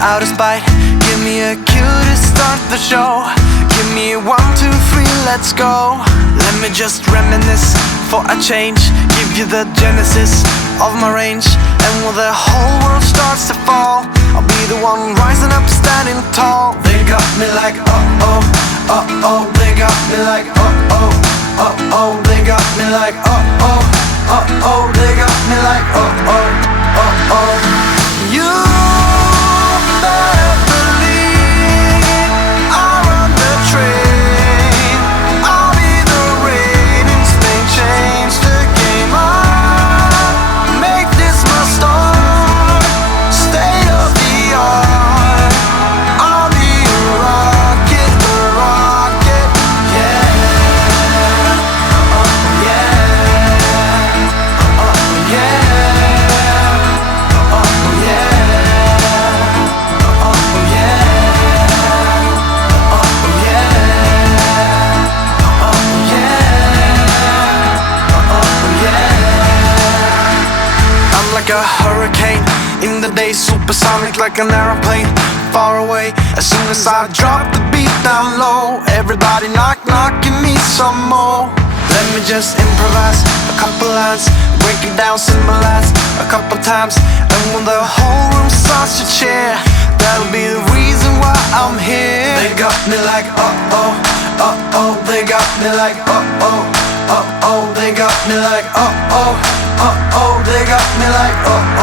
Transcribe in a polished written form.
out of spite. Give me a cue to start the show. Give me a 1, 2, 3, let's go. Let me just reminisce for a change. Give you the genesis of my range. And when the whole world starts to fall, I'll be the one rising up, standing tall. They got me like uh-oh, uh-oh. They got me like uh-oh, uh-oh. They got me like uh-oh, uh-oh. They got me like uh-oh, uh-oh. You better believe I'll run the train. I'll be the rain in Spain, change the game up. Make this my start, state of the art. I'll be a rocket, yeah. Like a hurricane in the day, supersonic like an aeroplane, far away. As soon as I drop the beat down low, everybody knock, knock, give me some more. Let me just improvise a couple lines, break it down, symbolize a couple times. And when the whole room starts to cheer, that'll be the reason why I'm here. They got me like uh-oh, uh-oh. They got me like uh-oh, uh-oh. They got me like uh-oh, uh-oh. They got me like uh-oh.